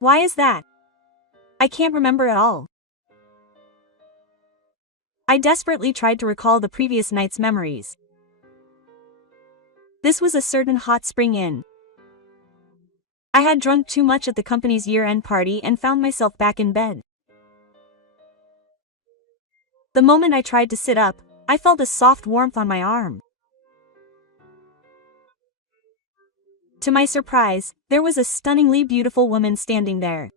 Why is that? I can't remember at all. I desperately tried to recall the previous night's memories. This was a certain hot spring inn. I had drunk too much at the company's year-end party and found myself back in bed. The moment I tried to sit up, I felt a soft warmth on my arm. To my surprise, there was a stunningly beautiful woman standing there.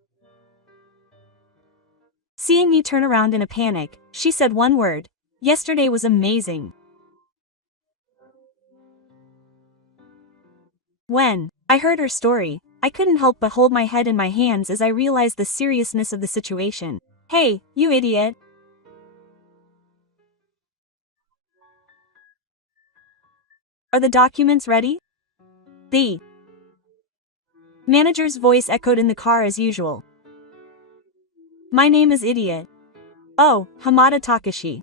Seeing me turn around in a panic, she said one word, "Yesterday was amazing." When I heard her story, I couldn't help but hold my head in my hands as I realized the seriousness of the situation. "Hey, you idiot. Are the documents ready?" The manager's voice echoed in the car as usual. "My name is Idiot. Oh, Hamada Takashi.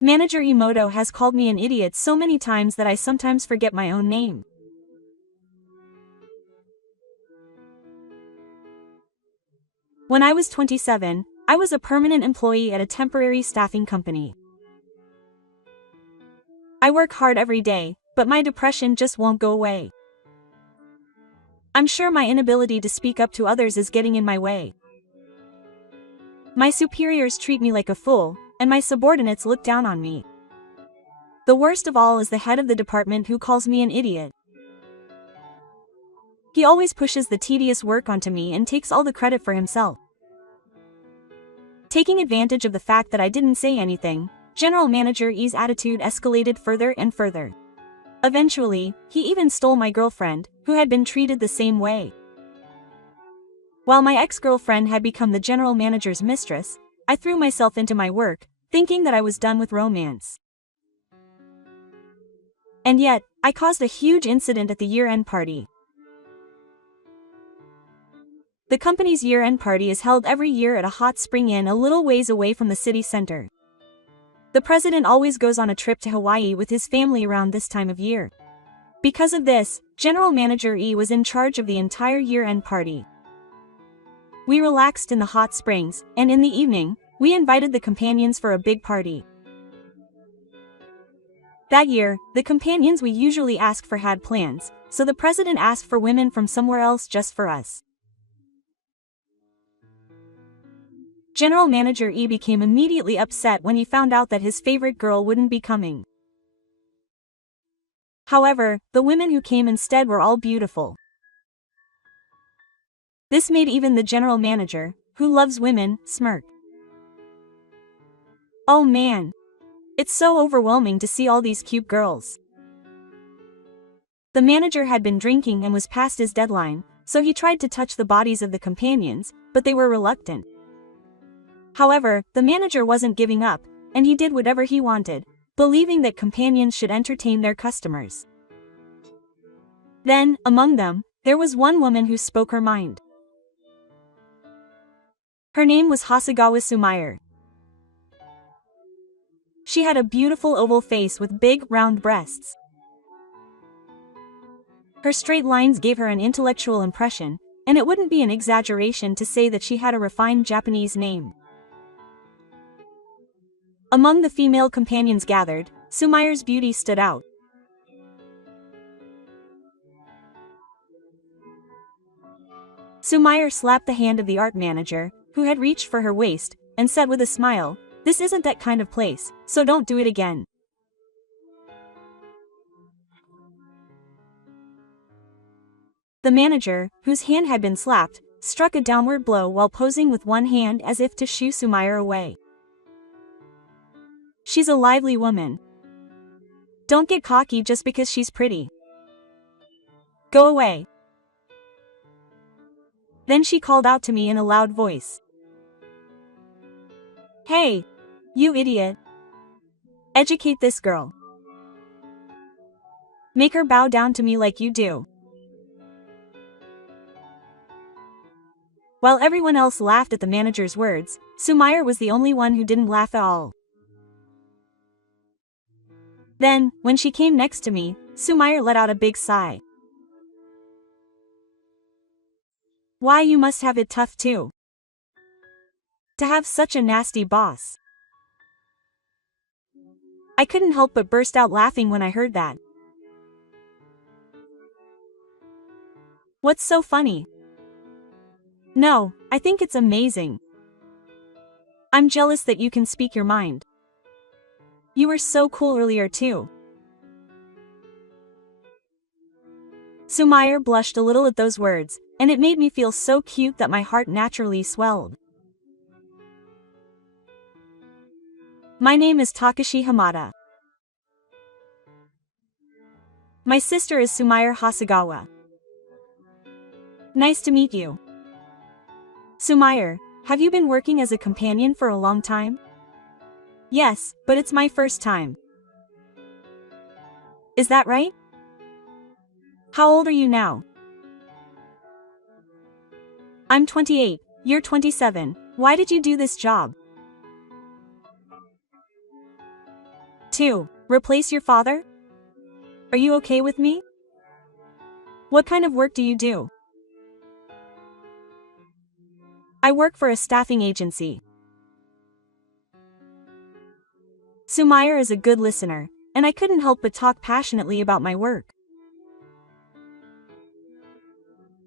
Manager Emoto has called me an idiot so many times that I sometimes forget my own name." When I was 27, I was a permanent employee at a temporary staffing company. I work hard every day, but my depression just won't go away. I'm sure my inability to speak up to others is getting in my way. My superiors treat me like a fool, and my subordinates look down on me. The worst of all is the head of the department who calls me an idiot. He always pushes the tedious work onto me and takes all the credit for himself. Taking advantage of the fact that I didn't say anything, General Manager E's attitude escalated further and further. Eventually, he even stole my girlfriend, who had been treated the same way. While my ex-girlfriend had become the general manager's mistress, I threw myself into my work, thinking that I was done with romance. And yet, I caused a huge incident at the year-end party. The company's year-end party is held every year at a hot spring inn a little ways away from the city center. The president always goes on a trip to Hawaii with his family around this time of year. Because of this, General Manager E was in charge of the entire year-end party. We relaxed in the hot springs, and in the evening, we invited the companions for a big party. That year, the companions we usually ask for had plans, so the president asked for women from somewhere else just for us. General Manager E became immediately upset when he found out that his favorite girl wouldn't be coming. However, the women who came instead were all beautiful. This made even the general manager, who loves women, smirk. Oh man! It's so overwhelming to see all these cute girls. The manager had been drinking and was past his deadline, so he tried to touch the bodies of the companions, but they were reluctant. However, the manager wasn't giving up, and he did whatever he wanted, believing that companions should entertain their customers. Then, among them, there was one woman who spoke her mind. Her name was Hasegawa Sumair. She had a beautiful oval face with big, round breasts. Her straight lines gave her an intellectual impression, and it wouldn't be an exaggeration to say that she had a refined Japanese name. Among the female companions gathered, Sumair's beauty stood out. Sumair slapped the hand of the art manager, who had reached for her waist, and said with a smile, "This isn't that kind of place, so don't do it again." The manager, whose hand had been slapped, struck a downward blow while posing with one hand as if to shoo Sumair away. "She's a lively woman. Don't get cocky just because she's pretty. Go away." Then she called out to me in a loud voice. "Hey! You idiot! Educate this girl. Make her bow down to me like you do." While everyone else laughed at the manager's words, Sumair was the only one who didn't laugh at all. Then, when she came next to me, Sumair let out a big sigh. Why, you must have it tough too. To have such a nasty boss. I couldn't help but burst out laughing when I heard that. What's so funny? No, I think it's amazing. I'm jealous that you can speak your mind. You were so cool earlier too. Sumire blushed a little at those words, and it made me feel so cute that my heart naturally swelled. My name is Takashi Hamada. My sister is Sumire Hasegawa. Nice to meet you. Sumire, have you been working as a companion for a long time? Yes, but it's my first time. Is that right? How old are you now? I'm 28, you're 27, why did you do this job? 2. Replace your father? Are you okay with me? What kind of work do you do? I work for a staffing agency. Sumire is a good listener, and I couldn't help but talk passionately about my work.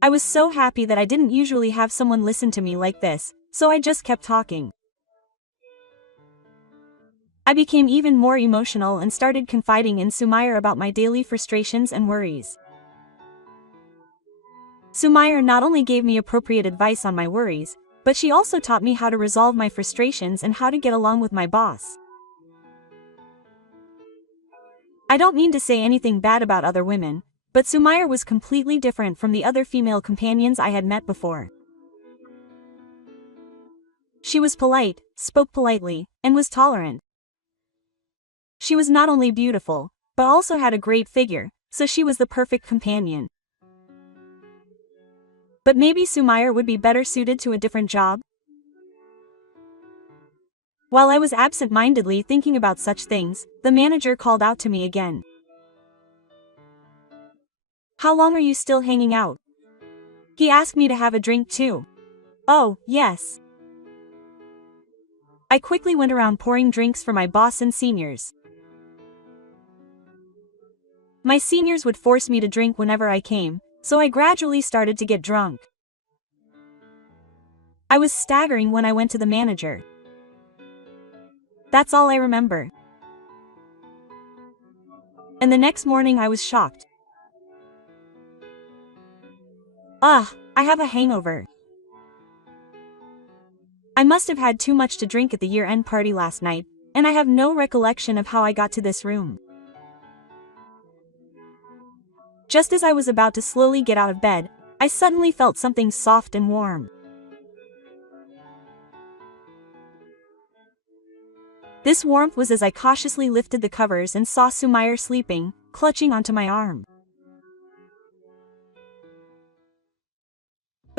I was so happy that I didn't usually have someone listen to me like this, so I just kept talking. I became even more emotional and started confiding in Sumire about my daily frustrations and worries. Sumire not only gave me appropriate advice on my worries, but she also taught me how to resolve my frustrations and how to get along with my boss. I don't mean to say anything bad about other women, but Sumire was completely different from the other female companions I had met before. She was polite, spoke politely, and was tolerant. She was not only beautiful, but also had a great figure, so she was the perfect companion. But maybe Sumire would be better suited to a different job? While I was absent-mindedly thinking about such things, the manager called out to me again. How long are you still hanging out? He asked me to have a drink too. Oh, yes. I quickly went around pouring drinks for my boss and seniors. My seniors would force me to drink whenever I came, so I gradually started to get drunk. I was staggering when I went to the manager. That's all I remember. And the next morning I was shocked. I have a hangover. I must have had too much to drink at the year-end party last night, and I have no recollection of how I got to this room. Just as I was about to slowly get out of bed, I suddenly felt something soft and warm. This warmth was as I cautiously lifted the covers and saw Sumire sleeping, clutching onto my arm.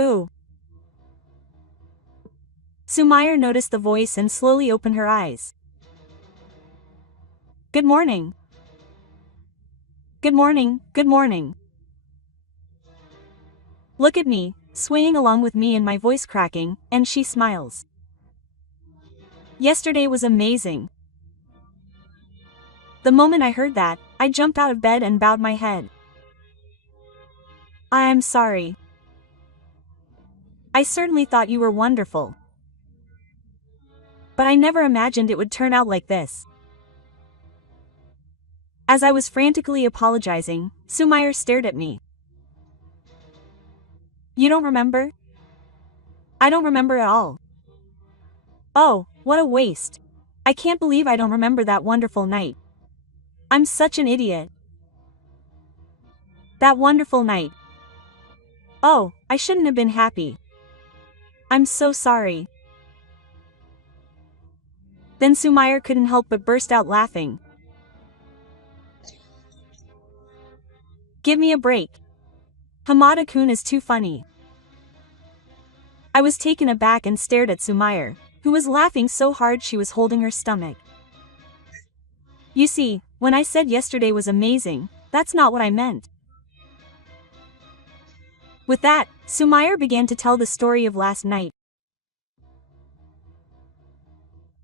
Ooh. Sumire noticed the voice and slowly opened her eyes. Good morning. Good morning, good morning. Look at me, swaying along with me and my voice cracking, and she smiles. Yesterday was amazing. The moment I heard that, I jumped out of bed and bowed my head. I'm sorry. I certainly thought you were wonderful. But I never imagined it would turn out like this. As I was frantically apologizing, Sumire stared at me. You don't remember? I don't remember at all. Oh, what a waste. I can't believe I don't remember that wonderful night. I'm such an idiot. That wonderful night. Oh, I shouldn't have been happy. I'm so sorry. Then Sumire couldn't help but burst out laughing. Give me a break. Hamada-kun is too funny. I was taken aback and stared at Sumire, who was laughing so hard she was holding her stomach. You see, when I said yesterday was amazing, that's not what I meant. With that, Sumire began to tell the story of last night.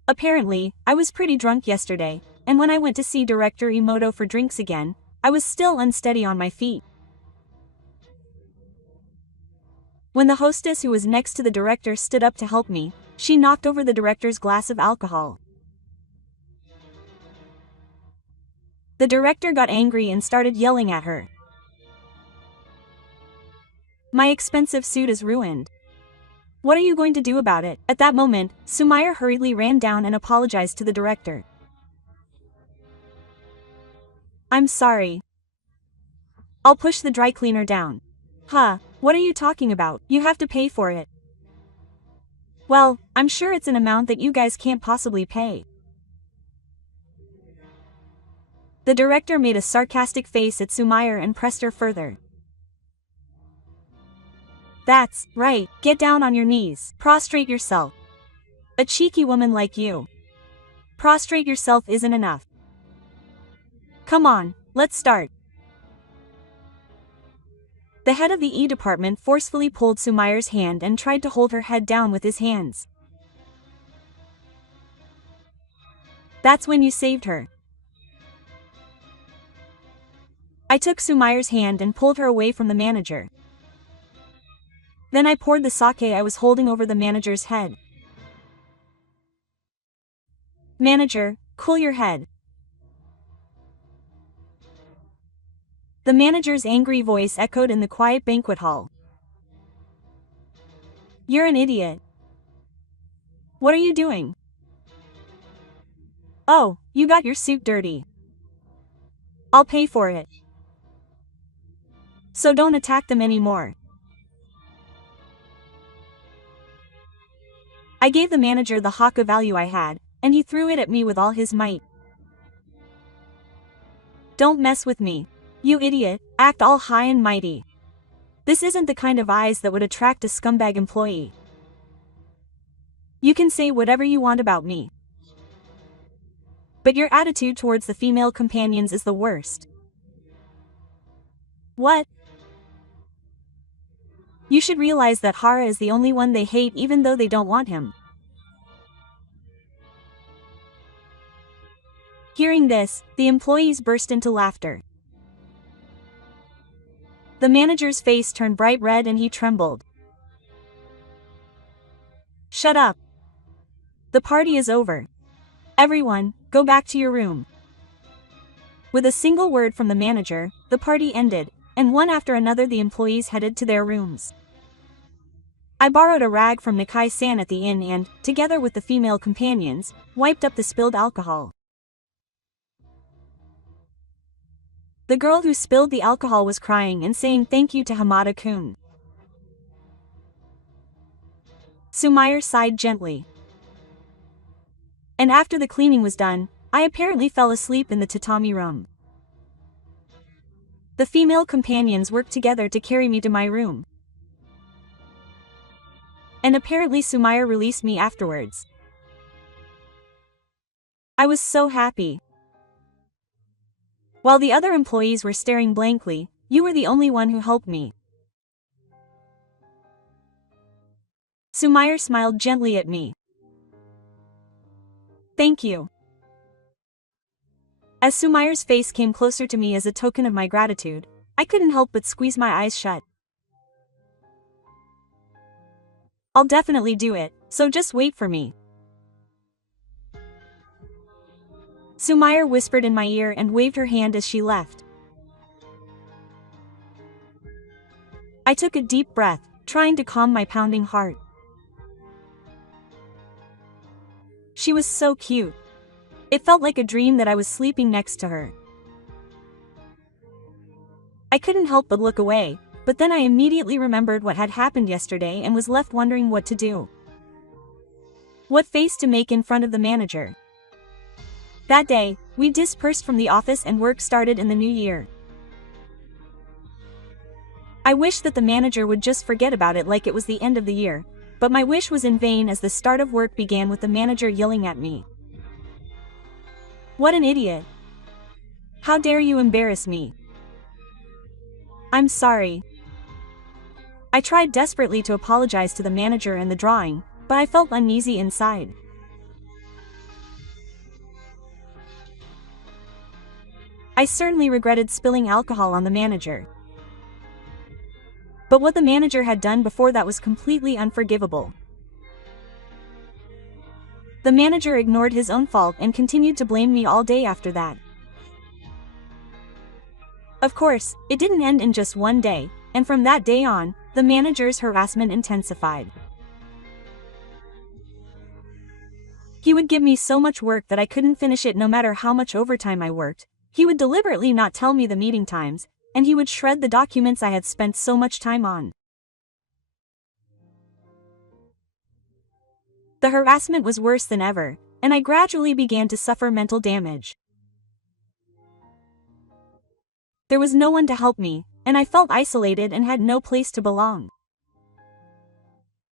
Apparently, I was pretty drunk yesterday, and when I went to see director Emoto for drinks again, I was still unsteady on my feet. When the hostess who was next to the director stood up to help me, she knocked over the director's glass of alcohol. The director got angry and started yelling at her. My expensive suit is ruined. What are you going to do about it? At that moment, Sumire hurriedly ran down and apologized to the director. I'm sorry. I'll push the dry cleaner down. Huh, what are you talking about? You have to pay for it. Well, I'm sure it's an amount that you guys can't possibly pay. The director made a sarcastic face at Sumire and pressed her further. That's right, get down on your knees, prostrate yourself. A cheeky woman like you. Prostrate yourself isn't enough. Come on, let's start. The head of the E department forcefully pulled Sumire's hand and tried to hold her head down with his hands. That's when you saved her. I took Sumire's hand and pulled her away from the manager. Then I poured the sake I was holding over the manager's head. Manager, cool your head. The manager's angry voice echoed in the quiet banquet hall. You're an idiot. What are you doing? Oh, you got your suit dirty. I'll pay for it. So don't attack them anymore. I gave the manager the haka value I had, and he threw it at me with all his might. Don't mess with me. You idiot, act all high and mighty. This isn't the kind of eyes that would attract a scumbag employee. You can say whatever you want about me. But your attitude towards the female companions is the worst. What? You should realize that Hara is the only one they hate even though they don't want him. Hearing this, the employees burst into laughter. The manager's face turned bright red and he trembled. Shut up. The party is over. Everyone, go back to your room. With a single word from the manager, the party ended, and one after another the employees headed to their rooms. I borrowed a rag from Nakai-san at the inn and, together with the female companions, wiped up the spilled alcohol. The girl who spilled the alcohol was crying and saying thank you to Hamada-kun. Sumire sighed gently. And after the cleaning was done, I apparently fell asleep in the tatami room. The female companions worked together to carry me to my room. And apparently Sumire released me afterwards. I was so happy. While the other employees were staring blankly, you were the only one who helped me. Sumire smiled gently at me. Thank you. As Sumire's face came closer to me as a token of my gratitude, I couldn't help but squeeze my eyes shut. I'll definitely do it, so just wait for me. Sumire whispered in my ear and waved her hand as she left. I took a deep breath, trying to calm my pounding heart. She was so cute. It felt like a dream that I was sleeping next to her. I couldn't help but look away, but then I immediately remembered what had happened yesterday and was left wondering what to do. What face to make in front of the manager. That day, we dispersed from the office and work started in the new year. I wished that the manager would just forget about it like it was the end of the year, but my wish was in vain as the start of work began with the manager yelling at me. What an idiot. How dare you embarrass me? I'm sorry. I tried desperately to apologize to the manager and the drawing, but I felt uneasy inside. I certainly regretted spilling alcohol on the manager. But what the manager had done before that was completely unforgivable. The manager ignored his own fault and continued to blame me all day after that. Of course, it didn't end in just one day, and from that day on, the manager's harassment intensified. He would give me so much work that I couldn't finish it no matter how much overtime I worked. He would deliberately not tell me the meeting times, and he would shred the documents I had spent so much time on. The harassment was worse than ever, and I gradually began to suffer mental damage. There was no one to help me, and I felt isolated and had no place to belong.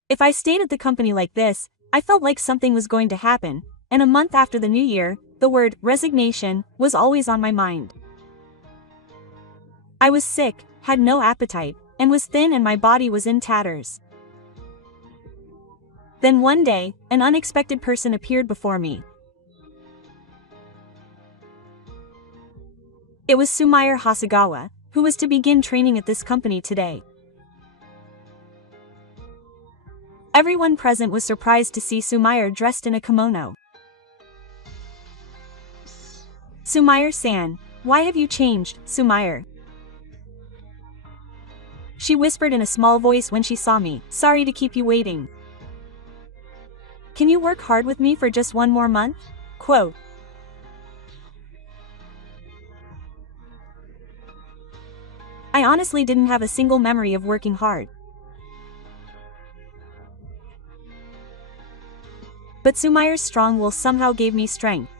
If I stayed at the company like this, I felt like something was going to happen, and a month after the new year, the word resignation was always on my mind. I was sick, had no appetite, and was thin and my body was in tatters. Then one day, an unexpected person appeared before me. It was Sumair Hasegawa, who was to begin training at this company today. Everyone present was surprised to see Sumair dressed in a kimono. Sumair-san, why have you changed, Sumair? She whispered in a small voice when she saw me. Sorry to keep you waiting. Can you work hard with me for just one more month? Quote. I honestly didn't have a single memory of working hard. But Sumair's strong will somehow gave me strength.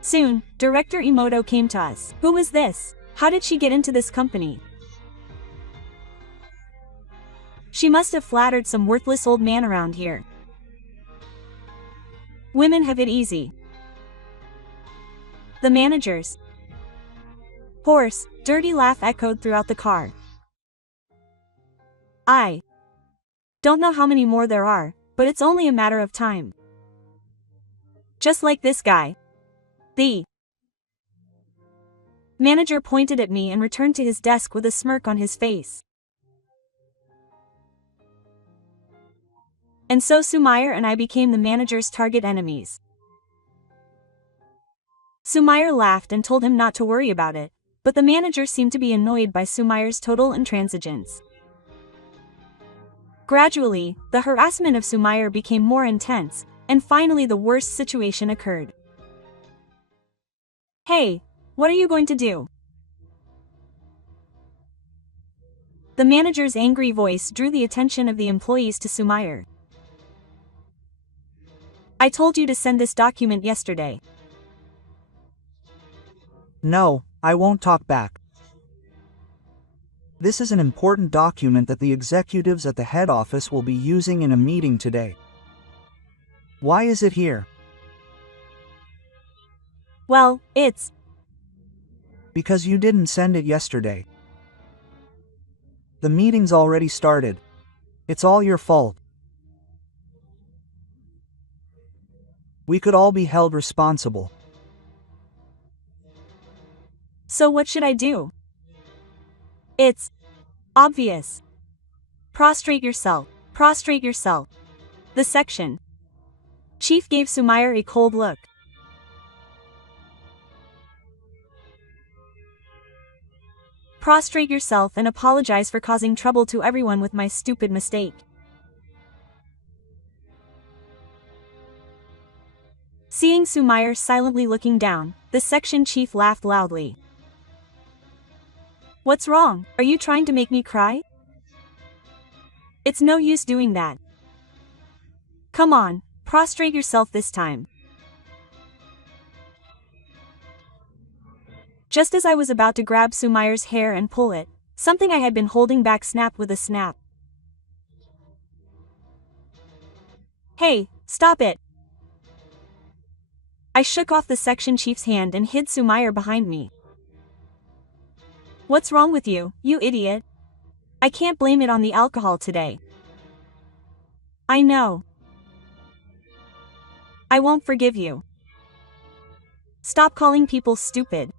Soon, Director Emoto came to us. Who was this? How did she get into this company? She must have flattered some worthless old man around here. Women have it easy. The managers. Hoarse, dirty laugh echoed throughout the car. I don't know how many more there are, but it's only a matter of time. Just like this guy. The manager pointed at me and returned to his desk with a smirk on his face. And so Sumair and I became the manager's target enemies. Sumair laughed and told him not to worry about it, but the manager seemed to be annoyed by Sumair's total intransigence. Gradually, the harassment of Sumair became more intense, and finally the worst situation occurred. Hey, what are you going to do? The manager's angry voice drew the attention of the employees to Sumair. I told you to send this document yesterday. No, I won't talk back. This is an important document that the executives at the head office will be using in a meeting today. Why is it here? Well, it's because you didn't send it yesterday. The meeting's already started. It's all your fault. We could all be held responsible. So what should I do? It's obvious. Prostrate yourself. Prostrate yourself. The section chief gave Sumair a cold look. Prostrate yourself and apologize for causing trouble to everyone with my stupid mistake. Seeing Sumair silently looking down, the section chief laughed loudly. What's wrong? Are you trying to make me cry? It's no use doing that. Come on, prostrate yourself this time. Just as I was about to grab Sumair's hair and pull it, something I had been holding back snapped with a snap. Hey, stop it! I shook off the section chief's hand and hid Sumair behind me. What's wrong with you, you idiot? I can't blame it on the alcohol today. I know. I won't forgive you. Stop calling people stupid.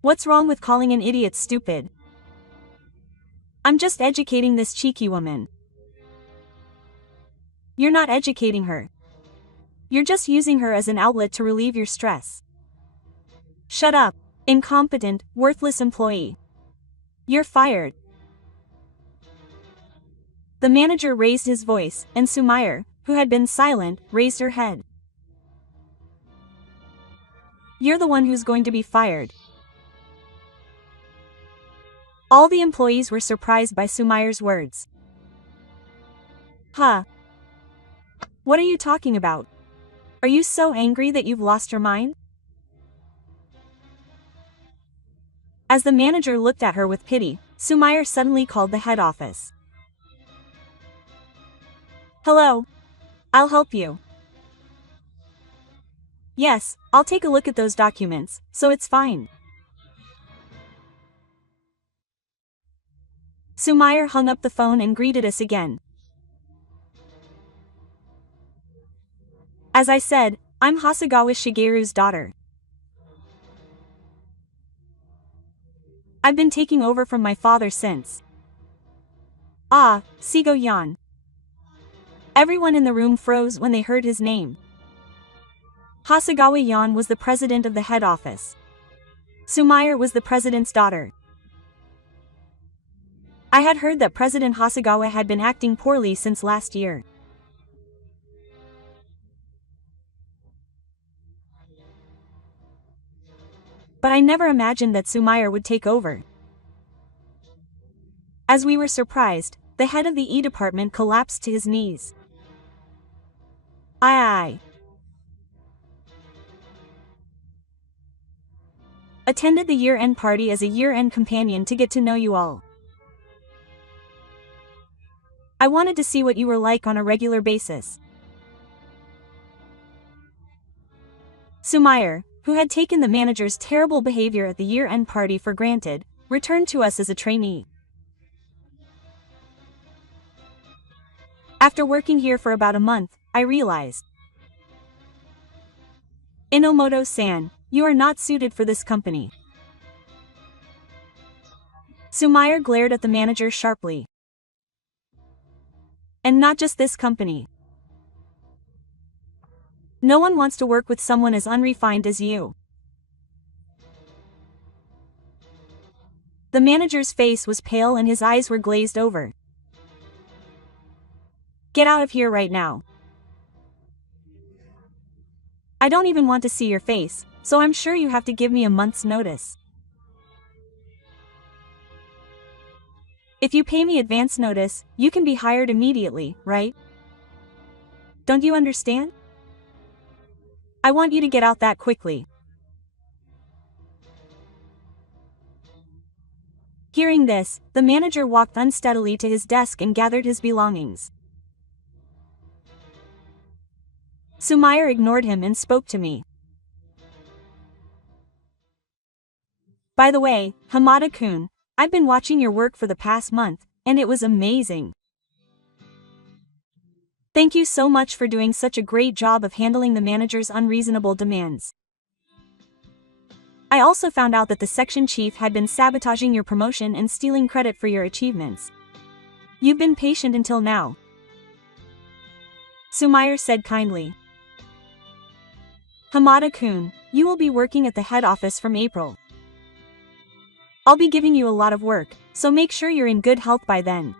What's wrong with calling an idiot stupid? I'm just educating this cheeky woman. You're not educating her. You're just using her as an outlet to relieve your stress. Shut up, incompetent, worthless employee. You're fired. The manager raised his voice, and Sumair, who had been silent, raised her head. You're the one who's going to be fired. All the employees were surprised by Sumair's words. Huh? What are you talking about? Are you so angry that you've lost your mind? As the manager looked at her with pity, Sumair suddenly called the head office. Hello. I'll help you. Yes, I'll take a look at those documents, so it's fine. Sumair hung up the phone and greeted us again. As I said, I'm Hasegawa Shigeru's daughter. I've been taking over from my father since. Ah, Shigo-yan. Everyone in the room froze when they heard his name. Hasegawa-yan was the president of the head office. Sumair was the president's daughter. I had heard that President Hasegawa had been acting poorly since last year. But I never imagined that Sumair would take over. As we were surprised, the head of the E department collapsed to his knees. I attended the year-end party as a year-end companion to get to know you all. I wanted to see what you were like on a regular basis. Sumair, who had taken the manager's terrible behavior at the year-end party for granted, returned to us as a trainee. After working here for about a month, I realized. Inomoto-san, you are not suited for this company. Sumair glared at the manager sharply. And not just this company. No one wants to work with someone as unrefined as you. The manager's face was pale and his eyes were glazed over. Get out of here right now. I don't even want to see your face, so I'm sure you have to give me a month's notice. If you pay me advance notice, you can be hired immediately, right? Don't you understand? I want you to get out that quickly. Hearing this, the manager walked unsteadily to his desk and gathered his belongings. Sumair ignored him and spoke to me. By the way, Hamada-kun, I've been watching your work for the past month, and it was amazing. Thank you so much for doing such a great job of handling the manager's unreasonable demands. I also found out that the section chief had been sabotaging your promotion and stealing credit for your achievements. You've been patient until now. Sumair said kindly. Hamada-kun, you will be working at the head office from April. I'll be giving you a lot of work, so make sure you're in good health by then.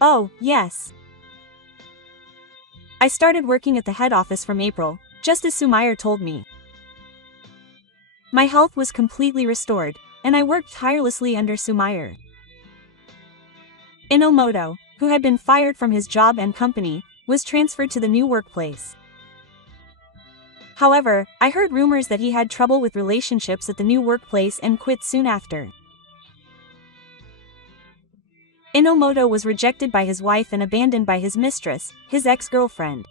Oh, yes. I started working at the head office from April, just as Sumair told me. My health was completely restored, and I worked tirelessly under Sumair. Inomoto, who had been fired from his job and company, was transferred to the new workplace. However, I heard rumors that he had trouble with relationships at the new workplace and quit soon after. Inomoto was rejected by his wife and abandoned by his mistress, his ex-girlfriend.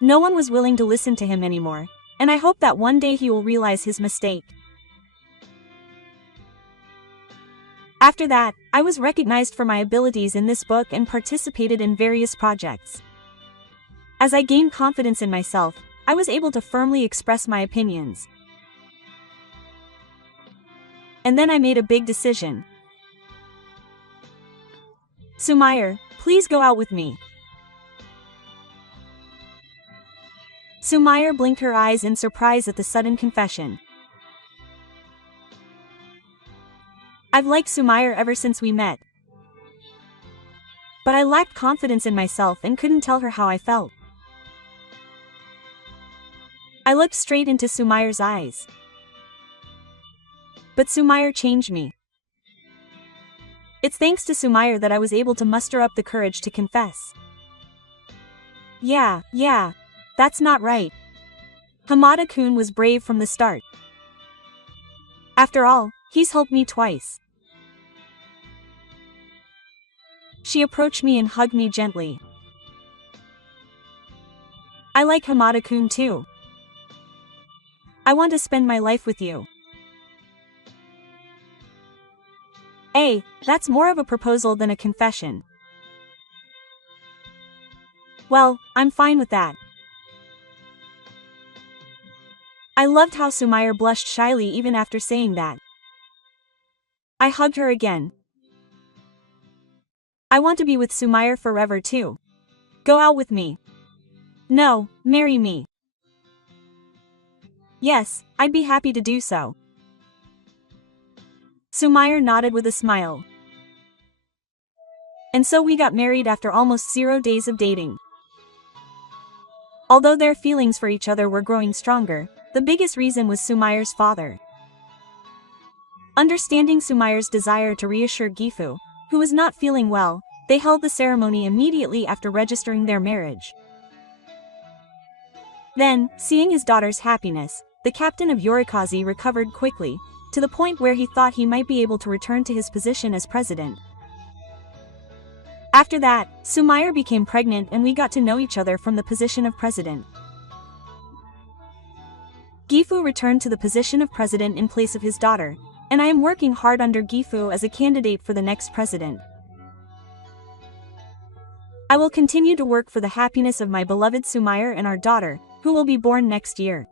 No one was willing to listen to him anymore, and I hope that one day he will realize his mistake. After that, I was recognized for my abilities in this book and participated in various projects. As I gained confidence in myself, I was able to firmly express my opinions. And then I made a big decision. Sumire, please go out with me. Sumire blinked her eyes in surprise at the sudden confession. I've liked Sumire ever since we met. But I lacked confidence in myself and couldn't tell her how I felt. I looked straight into Sumire's eyes. But Sumire changed me. It's thanks to Sumire that I was able to muster up the courage to confess. Yeah, that's not right. Hamada-kun was brave from the start. After all, he's helped me twice. She approached me and hugged me gently. I like Hamada-kun too. I want to spend my life with you. That's more of a proposal than a confession. Well, I'm fine with that. I loved how Sumire blushed shyly even after saying that. I hugged her again. I want to be with Sumire forever too. Go out with me. No, marry me. Yes, I'd be happy to do so. Sumire nodded with a smile. And so we got married after almost 0 days of dating. Although their feelings for each other were growing stronger, the biggest reason was Sumire's father. Understanding Sumire's desire to reassure Gifu, who was not feeling well, they held the ceremony immediately after registering their marriage. Then, seeing his daughter's happiness, the captain of Yorikaze recovered quickly, to the point where he thought he might be able to return to his position as president. After that, Sumire became pregnant and we got to know each other from the position of president. Gifu returned to the position of president in place of his daughter, and I am working hard under Gifu as a candidate for the next president. I will continue to work for the happiness of my beloved Sumire and our daughter, who will be born next year.